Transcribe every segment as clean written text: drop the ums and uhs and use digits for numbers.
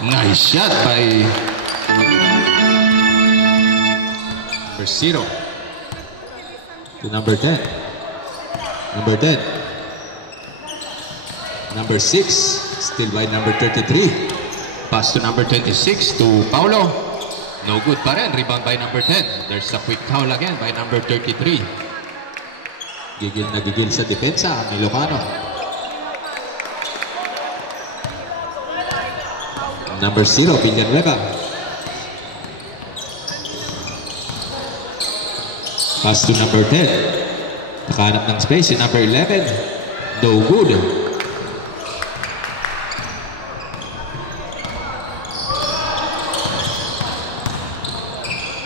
Nice shot by number 0 to number 10. Number 10. Number 6, still by number 33. Pass to number 26 to Paulo. No good pa rin. Rebound by number 10. There's a quick foul again by number 33. Gigil na gigil sa depensa ang Ilocano. Number 0, Villanueva. Pass to number 10. Nakahanap ng space si number 11. No good.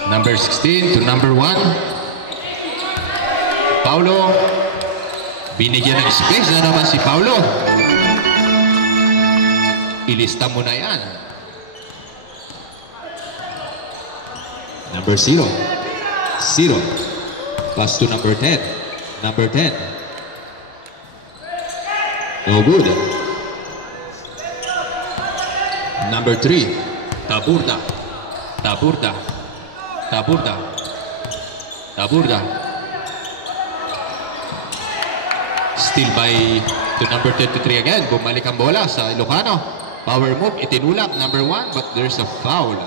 Number 16 to number 1. Paulo. Binigyan ng space na naman si Paulo. Ilista mo na yan. Number 0. 0. Pass to number 10. Number 10. No good. Number 3. Taburda. Taburda. Taburda. Taburda. Still by to number 33 again. Bumalik ang bola sa Ilocano. Power move. Itinulak. Number 1. But there's a foul.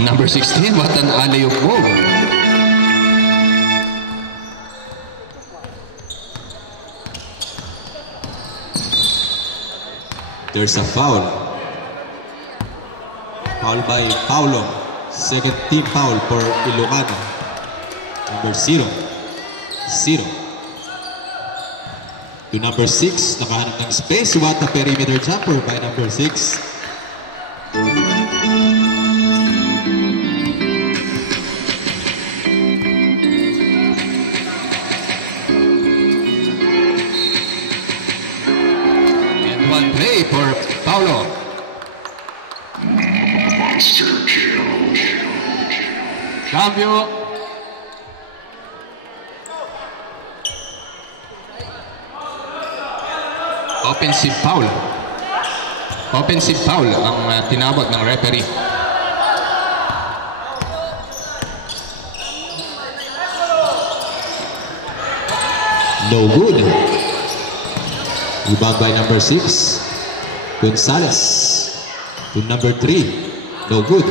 Number 16. What an alley-oop move. There's a foul. Foul by Paulo. Second team foul for Ilocano. Number 0. 0. To number 6. Nakahanap ng space. What a perimeter jumper by number 6. Play for Paulo. Cambio. Offensive foul. Offensive foul ang tinawag ng referee. No good. Rebound by number 6. Gonzalez. To number 3. No good.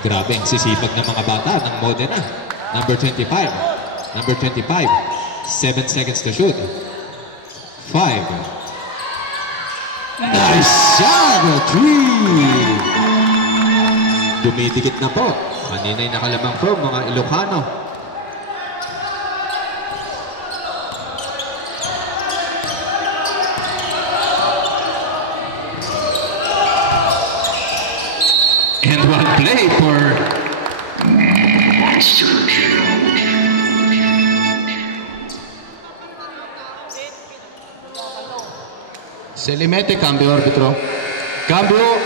Grabe ang sisipag ng mga bata ng Modena. Number 25. Number 25. 7 seconds to shoot. 5. Nice shot! 3. Dumidikit na po. Kanina'y nakalamang po mga Ilocano. And one play for Selimete. Cambio, arbitro. Cambio.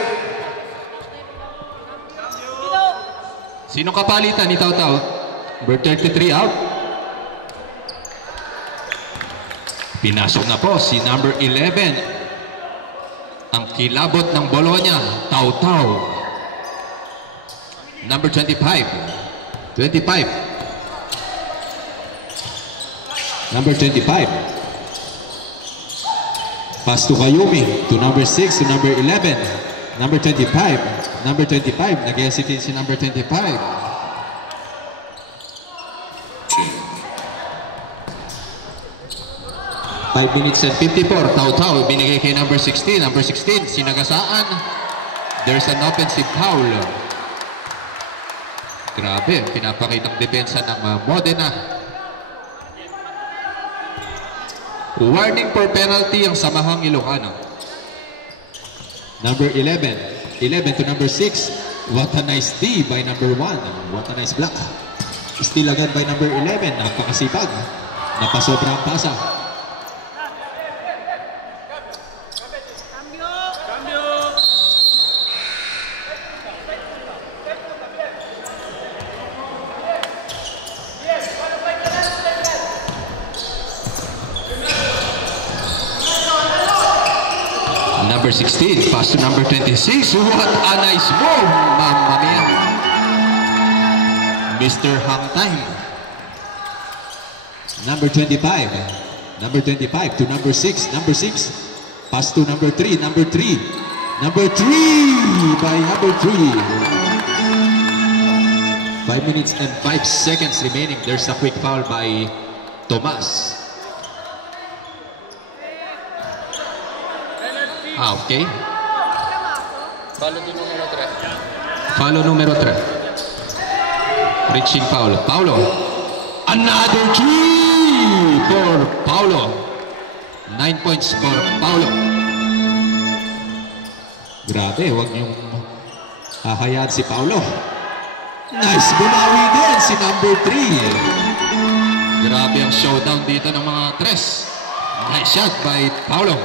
Sino kapalitan ni Tautau? Number 33 out. Pinasok na po si number 11. Ang kilabot ng Bologna, Tautau. Number 25. 25. Number 25. Pass to Kayumi. To number 6. To number 11. Number 25. Number 25. Nag-hesitate si number 25. 5 minutes and 54. Tautau binigay kay number 16. Number 16, sinagasaan. There's an offensive foul. Grabe, pinapakitang depensa ng Modena. Warning for penalty ang samahang Ilocano. Number 11. 11 to number 6. What a nice D by number 1. What a nice block. Steal agad by number 11. Napakasipag. Napasobra ang pasa. number 16. Pass to number 26. What a nice move, Mamma Mia. Mr. Hang Time. Number 25. Number 25 to number 6. Number 6. Pass to number 3. Number 3. Number 3 by number 3. 5 minutes and 5 seconds remaining. There's a quick foul by Tomas. Okay. Follow numero 3. Reaching foul. Paulo. Another 3 for Paulo. 9 points for Paulo. Grabe, huwag niyong hahayaan si Paulo. Nice, bumawi din si number 3. Grabe ang showdown dito ng mga tres. Nice shot by Paulo.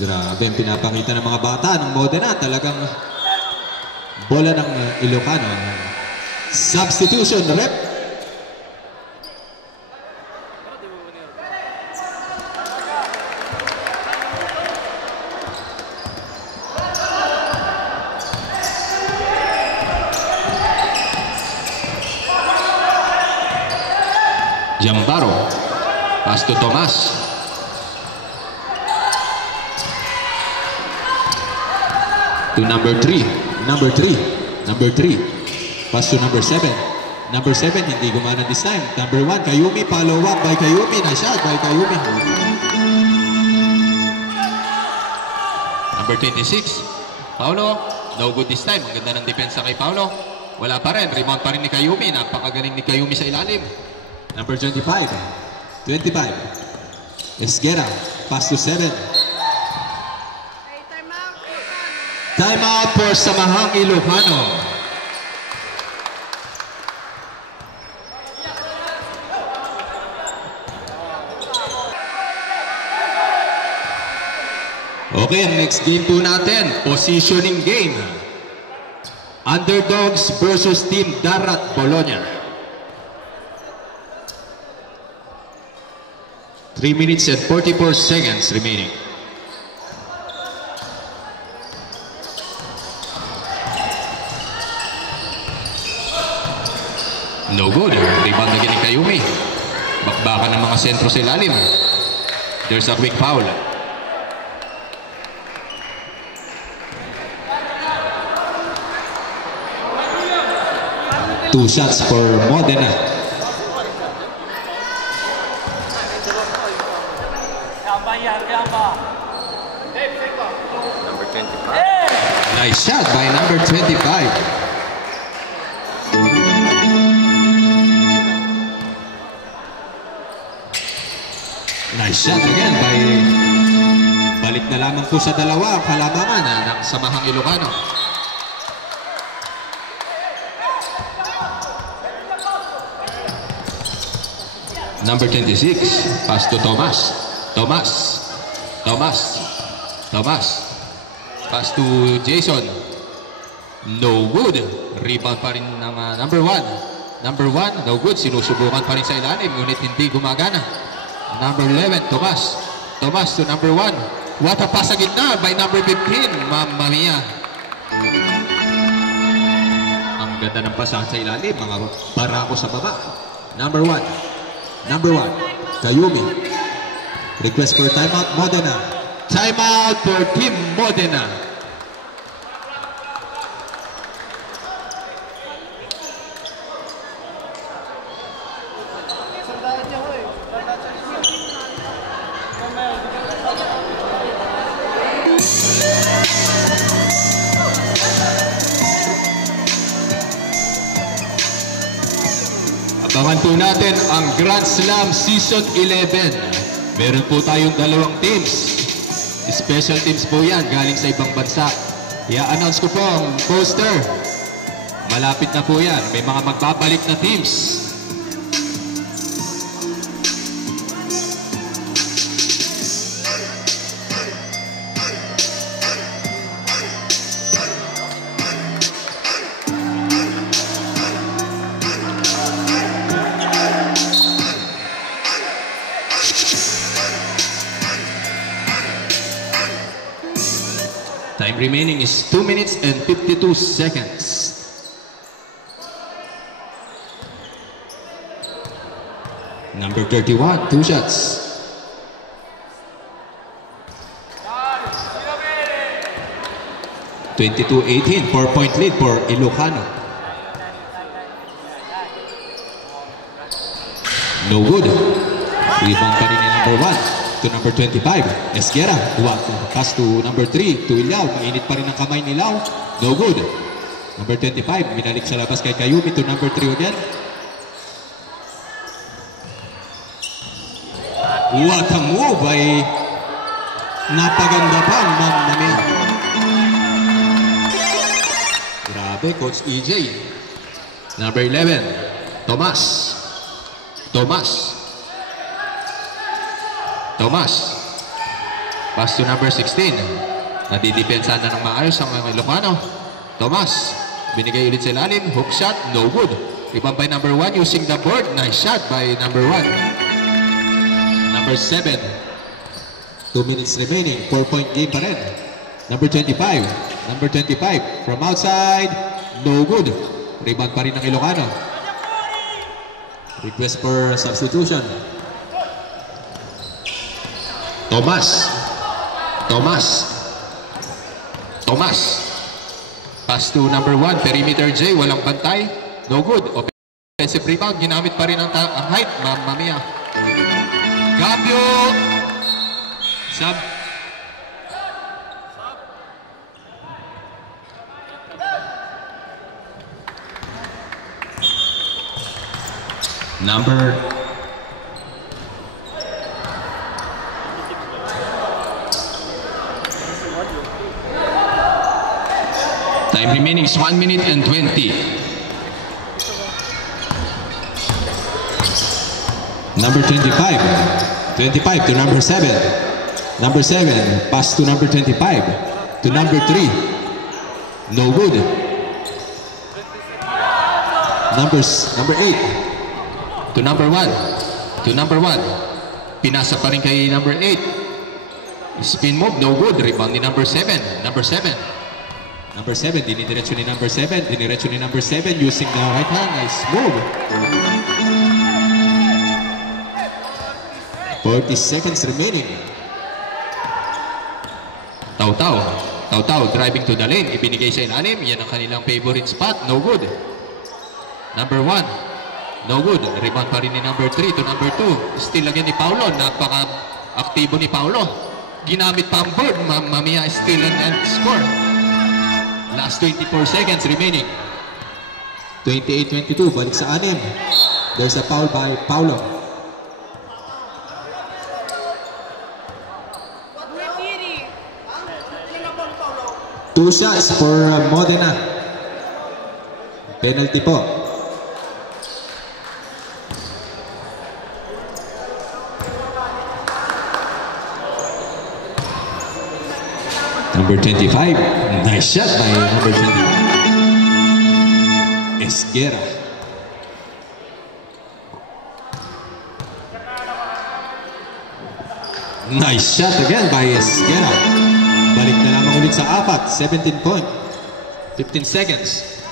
Grabe ang pinapakita ng mga bata ng Modena. Talagang bola ng Ilocano. Substitution rep. Jambaro. Pass to Tomas. To number 3. Number 3. Number 3. Pass to number 7. Number 7, hindi gumana this time. Number 1, Kayumi. Follow up by Kayumi. Nice shot by Kayumi. Number 26. Paulo. No good this time. Ang ganda ng depensa kay Paulo. Wala pa rin. Rebound pa rin ni Kayumi. Napakagaling ni Kayumi sa ilalim. Number 25. 25. Esguera. Pass to 7. Time out for Samahang Ilocano. Okay, ang next game po natin, positioning game. Underdogs versus Team Darat Bologna. 3 minutes and 44 seconds remaining. No good. Rebound na ni Kayumi. Bakbakan ng mga sentro sa ilalim. There's a quick foul. Two shots for Modena. Number 25. Nice shot by number 25. Nice shot again by... Balik na lamang po sa dalawa ang kalamangan ng Samahang Ilocano. Number 26, pass to Tomas. Tomas. Pass to Jason. No good. Rebound pa rin ng number 1. Number 1, no good. Sinusubukan pa rin sa ilalim, ngunit hindi gumagana. Number 11, Tomas to number 1. What a pass sa gitna by number 15. Mamma Mia. Ang ganda ng pasahan sa ilalim, mga barako sa baba. Number 1, Kayumi. Request for timeout, Modena. Timeout for Team Modena. Abangan po natin ang Grand Slam Season 11. Meron po tayong dalawang teams. Special teams po yan, galing sa ibang bansa. I-announce ko po ang poster. Malapit na po yan. May mga magbabalik na teams. Time remaining is 2 minutes and 52 seconds. Number 31, 2 shots. (22-18), 4-point lead for Ilocano. No good. Rebound pa rin ni number 1 to number 25. Esguera, pass to number 3 to Ilaw. Mainit pa rin ang kamay ni Ilaw. No good. Number 25, binalik sa labas kay Kayumi to number 3 again. What a move ay napaganda pa ang Mamia. Grabe, Coach EJ. Number 11, Tomas. Pass to number 16. Nadidepensa na ng maayos ang mga Ilocano. Tomas, binigay ulit sa ilalim. Hook shot, no good. Rebound by number 1 using the board. Nice shot by number 1. Number 7. 2 minutes remaining. 4-point game pa rin. Number 25. Number 25. From outside. No good. Rebound pa rin ng Ilocano. Request for substitution. Tomas. Pass to number 1. Perimeter J. Walang bantay. No good. Offensive rebound. Ginamit pa rin ang height. Mamia. Cambio. Sub. Number time remaining is 1 minute and 20. Number 25. 25 to number 7. Number 7. Pass to number 25. To number 3. No good. Number 8. To number 1. Pinasa pa rin kay number 8. Spin move, no good. Rebound ni number 7. Number 7. Number 7, dinidiretso ni number 7. Diniretso ni number 7 using the right hand. Nice move. 40 seconds remaining. Taw-Taw driving to the lane. Ibinigay sa ilalim. Yan ang kanilang favorite spot. No good. Number 1. No good. Rebound pa rin ni number 3 to number 2. Still again ni Paulo. Napaka-aktibo ni Paulo. Ginamit pa ang board. Mamia still and score. Last 24 seconds remaining. 28-22. Balik sa 6. There's a foul by Paulo. Two shots for Modena. Penalty po. Number 25. Nice shot by number 25. Esguera. Nice shot again by Esguera. Balik na lamang ulit sa 4. 17 point. 15 seconds.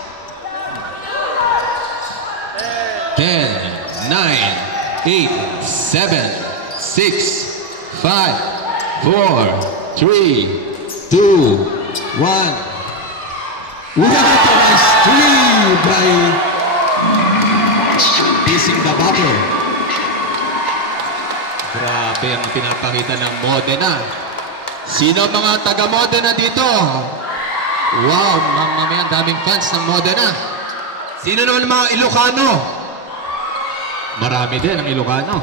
10, 9, 8, 7, 6, 5, 4, 3, 2, 1. What a nice 3 by missing the buzzer. Grabe ang pinapakita ng Modena. Sino mga taga Modena dito? Wow, mamaya ang daming fans ng Modena. Sino naman mga Ilocano? Marami din ang Ilocano.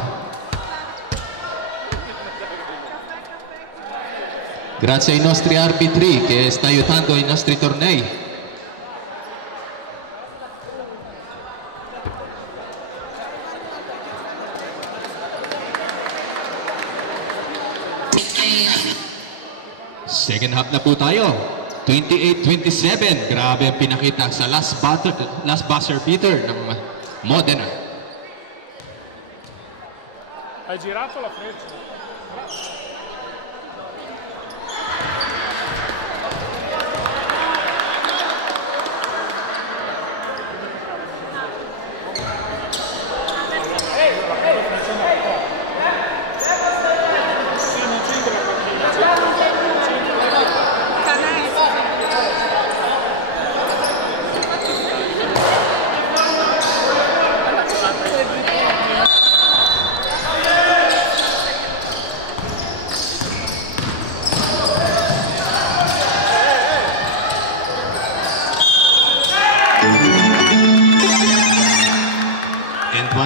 Grazie ai nostri arbitri che sta aiutando i nostri tornei. Second half na po tayo. 28-27. Grabe ang pinakita sa last buzzer beater ng Modena. Hai girato la freccia.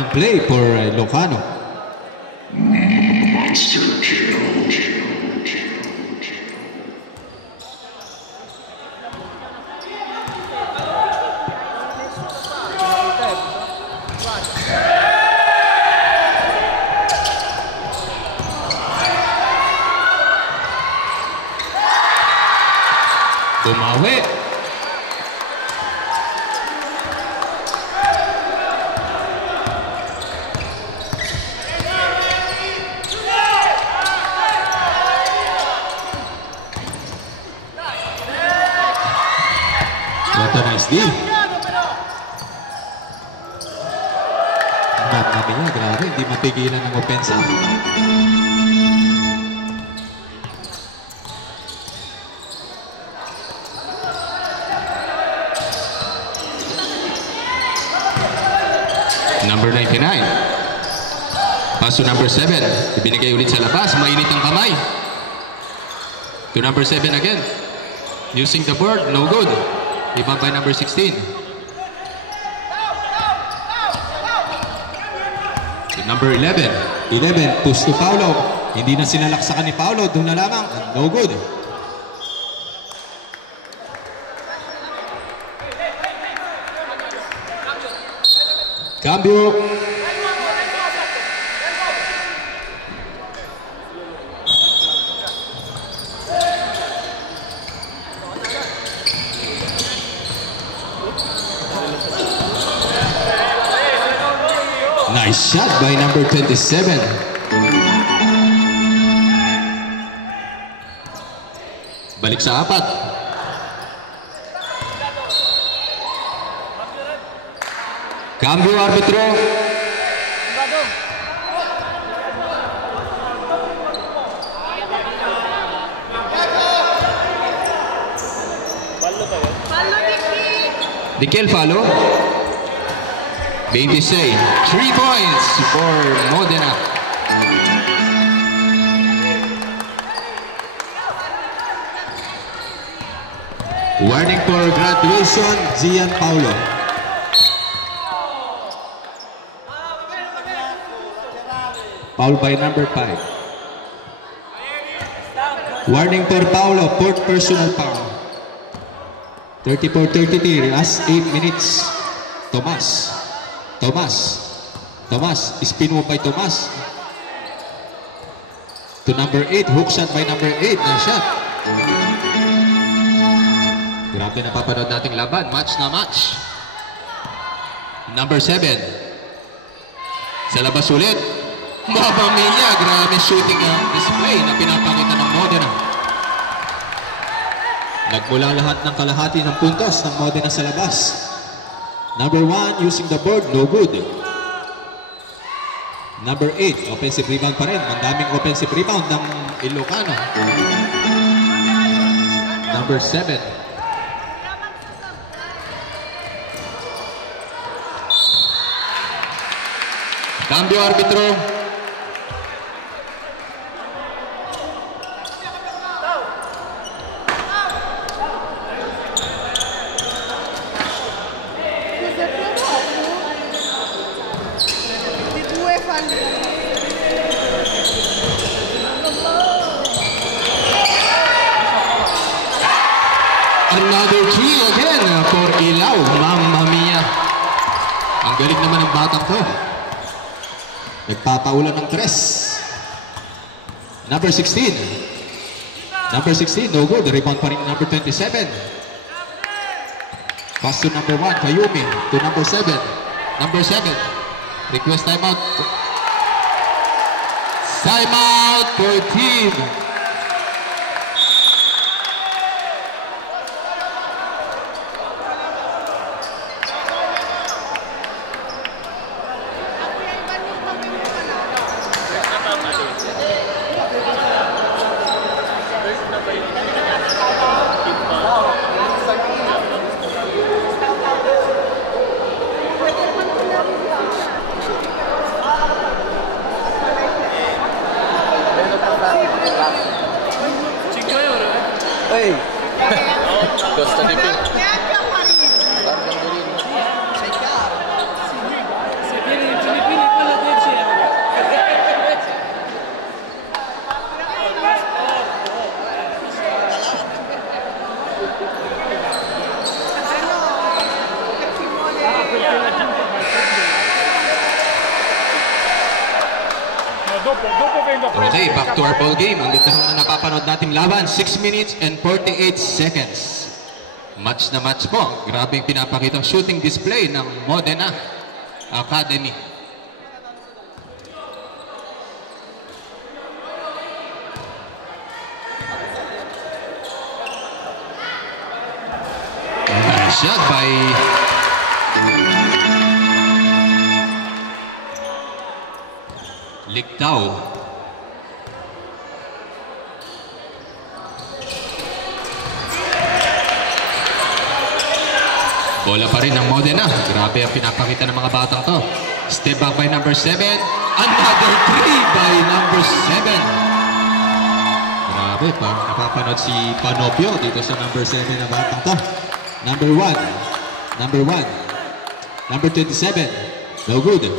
play for Ilocano. Bumawi. What a nice deal. Sabi niya, grabe, hindi mapigilan ng opensa. Number 99. Pass to number 7. Ibinigay ulit sa labas. Mainit ang kamay. To number 7 again. Using the board. No good. Rebound by number 16. To number 11. 11, push to Paulo. Hindi na sinalaksakan ni Paulo. Doon na lamang. No good. Cambio. Nice shot by number 27. Balik sa apat. Cambio arbitro. Dikel follow. 26. 3 points for Modena. Warning for graduation, Gian Paulo. Foul by number 5. Warning for Paulo, fourth personal foul. 34-33, last 8 minutes. Tomas, spin move by Tomas. To number 8, hook shot by number 8, na shot. Grabe na papanood nating laban. Match na match. Number 7. Sa labas ulit. Mamma mia, grabe shooting display na pinapakita ng Modena. Nagmula lahat ng kalahati ng puntos ng Modena sa labas. Number 1, using the board, no good. Number 8, offensive rebound pa rin. Mandaming offensive rebound ng Ilocano. Number 7. Cambio arbitro. Another 3 again for Ilaw. Mamma mia. Ang galing naman ng batang to. Nagpapaulan ng 3. Number 16. Number 16, no good. Rebound pa rin number 27. Pass to number 1, Kayumi. To number 7. Number 7. Request timeout. Timeout for team. Hey. Costa di più. Se vieni in Filippine Okay, back to our ball game. Ang ganda na napapanood nating laban. 6 minutes and 48 seconds. Match na match po. Grabe yung pinapakitang shooting display ng Modena Academy. Shot by Lictao. Bola pa rin ng Modena. Grabe ang pinapakita ng mga batang to. Step back by number 7. Another 3 by number 7. Grabe, parang napapanood si Panopio dito sa number 7 na batang to. Number 1. Number 1. Number 27. No good.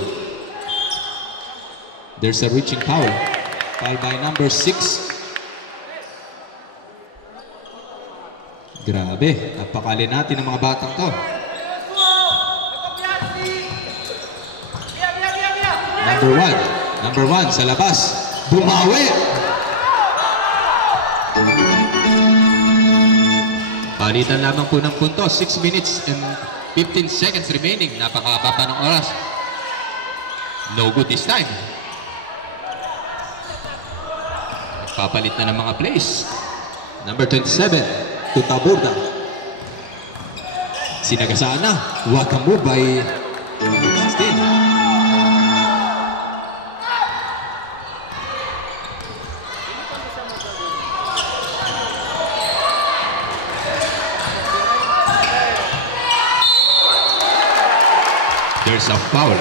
There's a reaching foul. Foul by number 6. Grabe, napakali natin ng mga batang to. Number 1 sa labas. Bumawi! Palitan lamang po ng punto. 6 minutes and 15 seconds remaining. Napakahaba pa ng oras. No good this time. Papalit na ng mga plays. Number 27, Tutaburda. Sinagasaan na. Wakamu by 16. There's a foul.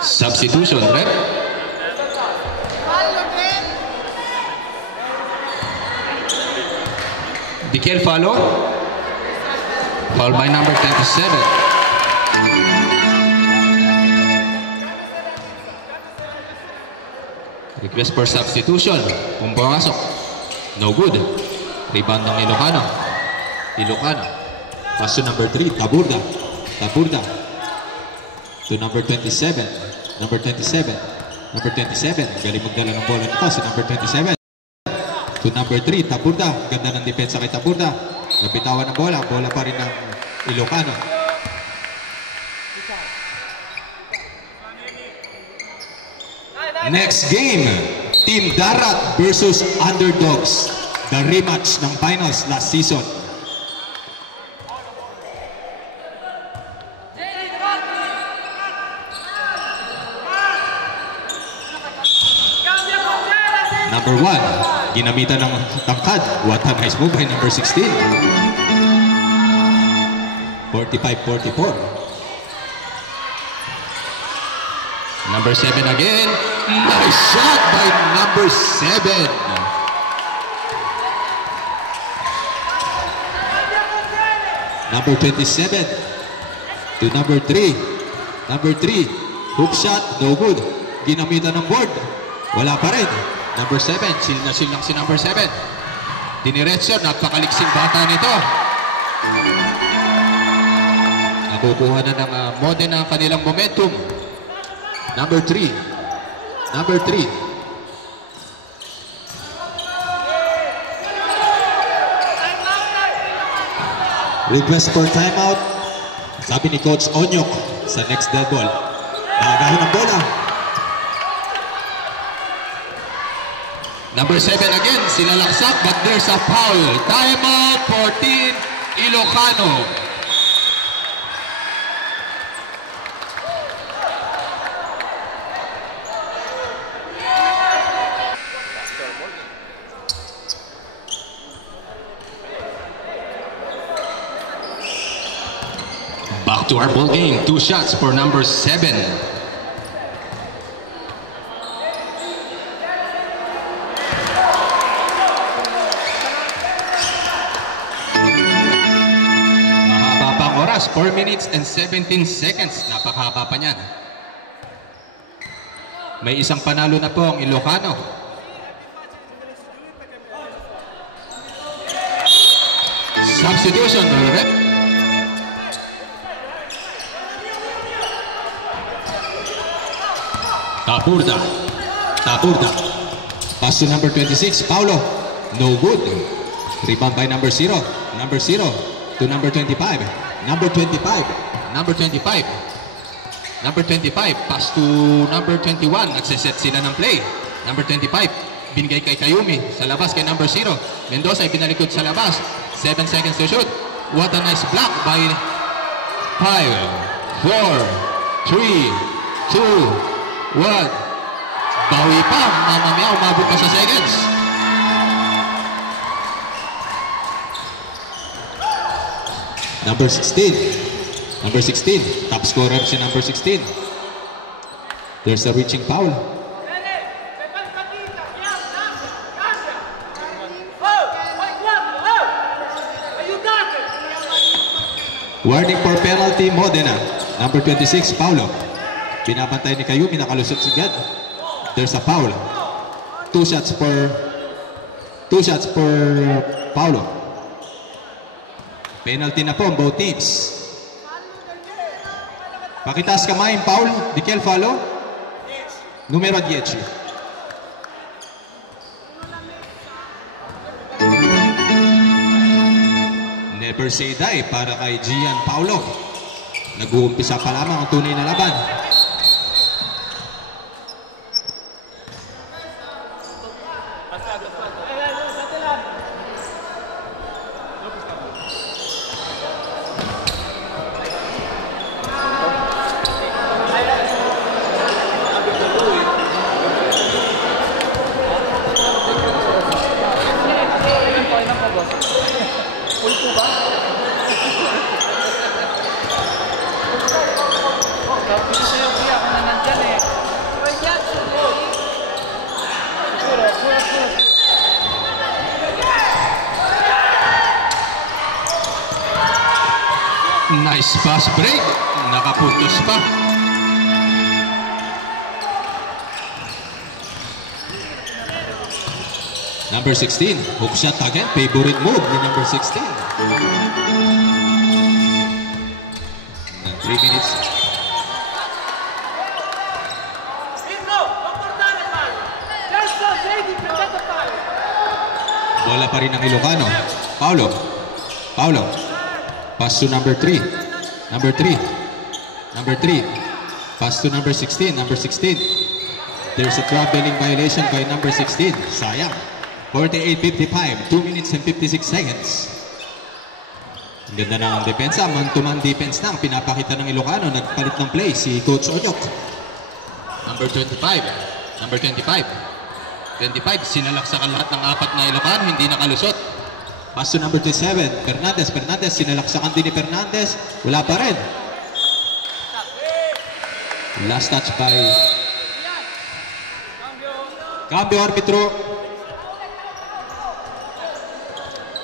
Substitution, right? Dikel follow. Foul by number 27. Request for substitution. Pumpasok. No good. Rebound ng Ilocano. Pass to number 3, Taburda. To number 27. Number 27. Galing magdala ng bola nito si number 27. To number 3, Taburda. Ganda ng depensa kay Taburda. Nabitawan ng bola. Bola pa rin ng Ilocano. Next game, Team Darat versus Underdogs. The rematch ng finals last season. Number 1, ginamitan ng tangkad. What a nice move by number 16. 45-44. Number 7 again. Nice shot by number 7. Number 27 to number 3. Number 3, hook shot, no good. Ginamitan ng board. Wala pa rin. Number 7, seal na lang si number 7. Diniretso, napakaliksing bata nito. Nakukuha na ng Modena ang kanilang momentum. Number 3. Request for timeout. Sabi ni Coach Onyok sa next dead ball. Nakagahin ang bola. Number 7 again, silalaksak, but there's a foul. Timeout for Team Ilocano. Back to our ball game. 2 shots for number 7. Mahaba pang oras. 4 minutes and 17 seconds. Napakahaba pa niyan. May isang panalo na po ang Ilocano. Substitution, rep. Taburda. Pass to number 26, Paulo. No good. Rebound by number 0. Number 0 to number 25. Number 25. Number 25. Number 25. Pass to number 21. Nagsiset sila ng play. Number 25. Binigay kay Kayumi. Sa labas kay number 0. Mendoza ay binalikod sa labas. 7 seconds to shoot. What a nice block by 5, 4, 3, 2, 1. Bawi pa. Mamamaya umabot pa sa seconds. Number 16. Number 16. Top scorer si number 16. There's a reaching foul. Warning for penalty, Modena. Number 26, Paulo. Pinapantay ni Kayumi, nakalusot si Gad. There's a foul. Two shots for Paulo. Penalty na po ang both teams. Pakitaas kamay, Paul. Dikel follow. Numero 10. Never say die para kay Gian Paulo. Nag-uumpisa pa lamang ang tunay na laban. Nice pass break. Nakapuntos pa. Number 16, hook shot again. Favorite move ni number 16. 3 minutes. Bola pa rin ang Ilocano. Paulo. Pass to number 3. Number 3. Pass to number 16. Number 16. There's a traveling violation by number 16. Sayang. 48-55. 2 minutes and 56 seconds. Ang ganda na ang depensa. Man-to-man defense na ang pinapakita ng Ilocano. Nagpalit ng play si Coach Onyok. Number 25. 25. Sinalaksakan lahat ng apat na Ilocano. Hindi nakalusot. Pass to number 27, Fernandez, sinalaksakan din ni Fernandez, wala pa rin. Last touch by Cambio arbitro.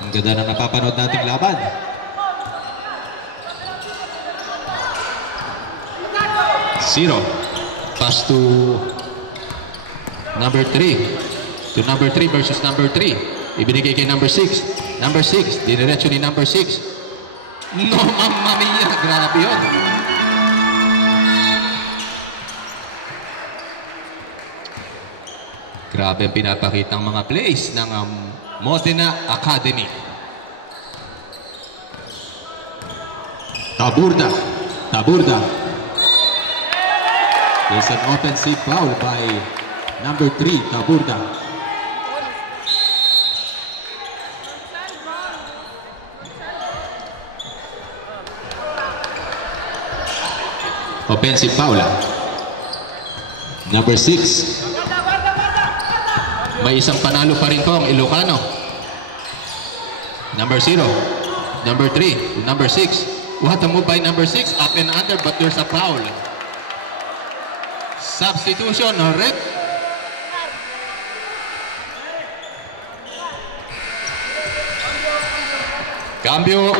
Ang ganda na napapanood nating laban. Zero. Pass to number 3. To number 3 versus number 3. Ibinigay kay number 6. Number 6, diniretso ni number 6. No, mamma mia, grabe yun. Grabe ang pinapakita ng mga plays ng Modena Academy. Taburda. There's an offensive foul by number 3, Taburda. Offensive foul. Number 6. May isang panalo pa rin po ang Ilocano. Number 0. Number 3. Number 6. What a move by number 6. Up and under, but there's a foul. Substitution, red. Cambio.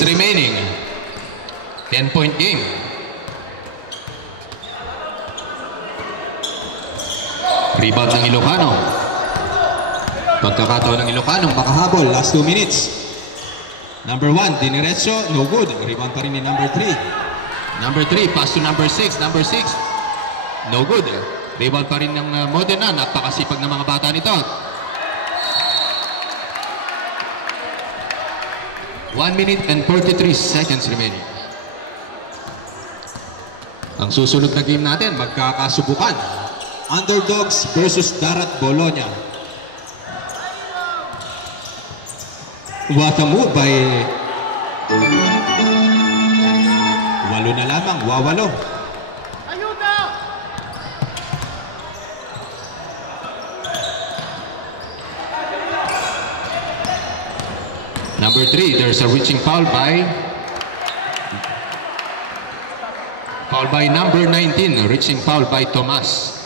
minutes remaining. 10-point game. Rebound ng Ilocano. Pagkakataon ng Ilocano, Makahabol, last 2 minutes. Number 1, diniretso, no good. Rebound pa rin ni number 3. Number 3, pass to number 6. Number 6, no good. Rebound pa rin ng Modena. Napakasipag ng mga bata nito. 1 minute and 43 seconds remaining. Ang susunod na game natin, magkakasubukan. Underdogs versus Darat Bologna. What a move by... Walo na lamang, wawalo. Number 3, there's a reaching foul by number 19, reaching foul by Tomas.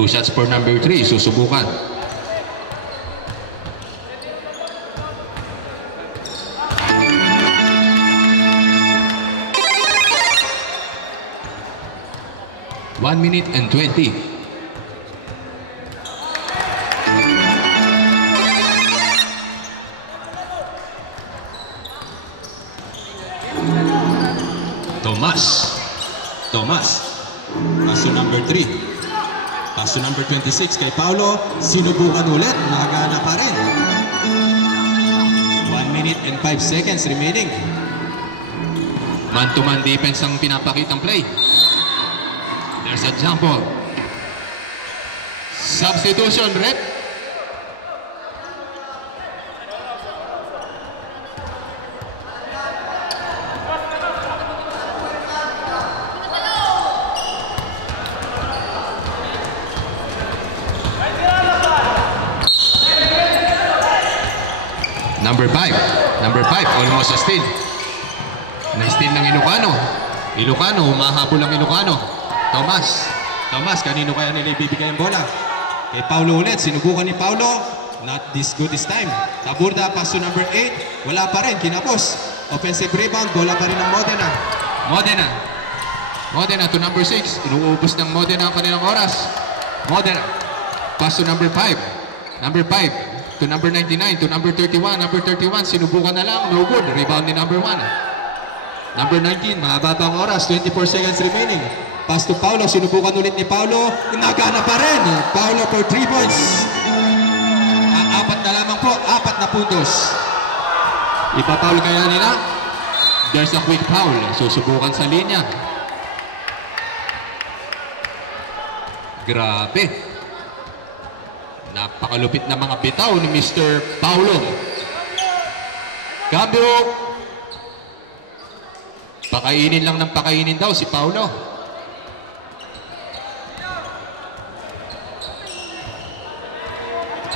2 shots for number 3, susubukan. One minute and 20. Tomas. Paso number 3. Paso number 26 kay Paulo. Sinubukan ulit. Nagana pa rin. 1 minute and 5 seconds remaining. Man-to-man defense ang pinapakitang play. There's a jump ball. Substitution, rep. Number 5, almost a steal. Na-steal ng Ilocano. Humahabol ang Ilocano. Tomas, kanino kaya nila ibibigay ang bola? Kay Paulo ulit, sinubukan ni Paulo. Not this good this time. Taburda, pass to number 8. Wala pa rin, kinapos. Offensive rebound, bola pa rin ng Modena to number 6. Inuubos ng Modena ang kanilang oras. Modena, pass to number 5. Number 5 to number 99, to number 31. Number 31, sinubukan na lang, no good. Rebound ni number 1. Number 19, mahaba pa ang oras, 24 seconds remaining. Pass to Paulo, sinubukan ulit ni Paulo. Nagana pa rin. Paulo for 3 points. Apat na lamang po, 4 na puntos. Ipapaul kaya nila? There's a quick foul. Susubukan sa linya. Grabe. Napakalupit na mga bitaw ni Mr. Paulo. Cambio. Pakainin lang ng pakainin daw si Paulo.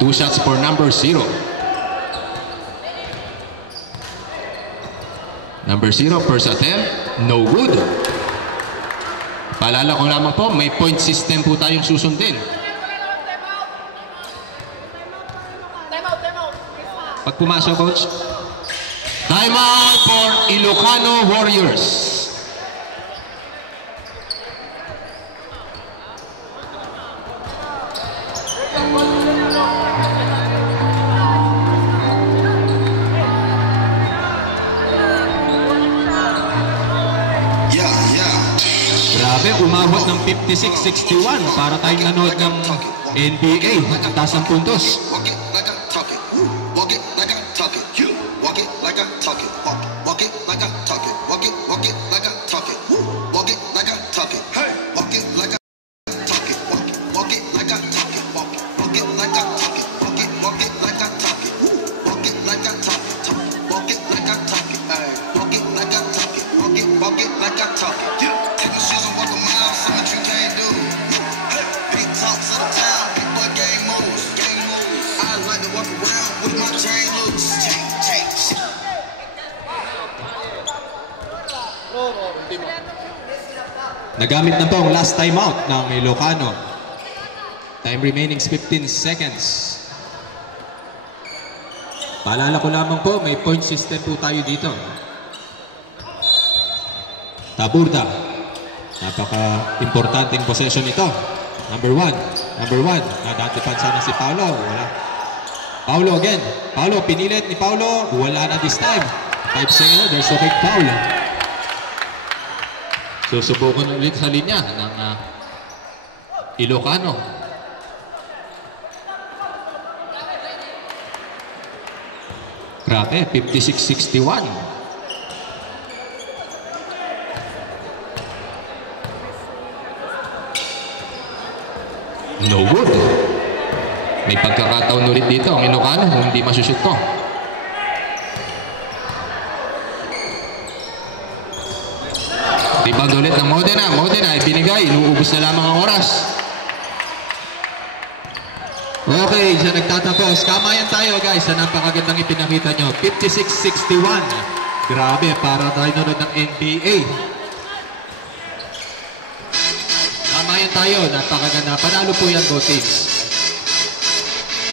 Two shots for number 0. Number 0, first attempt, no good. Paalala ko lamang po, may point system po tayong susundin. Pag pumasok, coach. Time out for Ilocano Warriors. Grabe, umabot ng 56-61 para tayong nanood ng NBA. Taas ang puntos. Nagamit na po ang last timeout ng Ilocano. Time remaining is 15 seconds. Paalala ko lamang po, may point system po tayo dito. Taburda. Napaka-importanting possession ito. Number 1. Nadatipan sana si Paulo. Wala. Paulo again. Paulo, pinilit ni Paulo. Wala na this time. 5 seconds. There's a big foul. Susubukan ulit sa linya ng Ilocano. Grabe, 56-61. No good. May pagkakataon ulit dito ang Ilocano kung hindi masushoot to. Rebound ulit ng Modena ibinigay, inuubos na lamang ang oras. Okay, sa nagtatapos, kamayan tayo guys sa napakagandang ipinakita nyo. 56-61. Grabe, para tayo nanonood ng NBA. Kamayan tayo, napakaganda. Panalo po yan, go teams.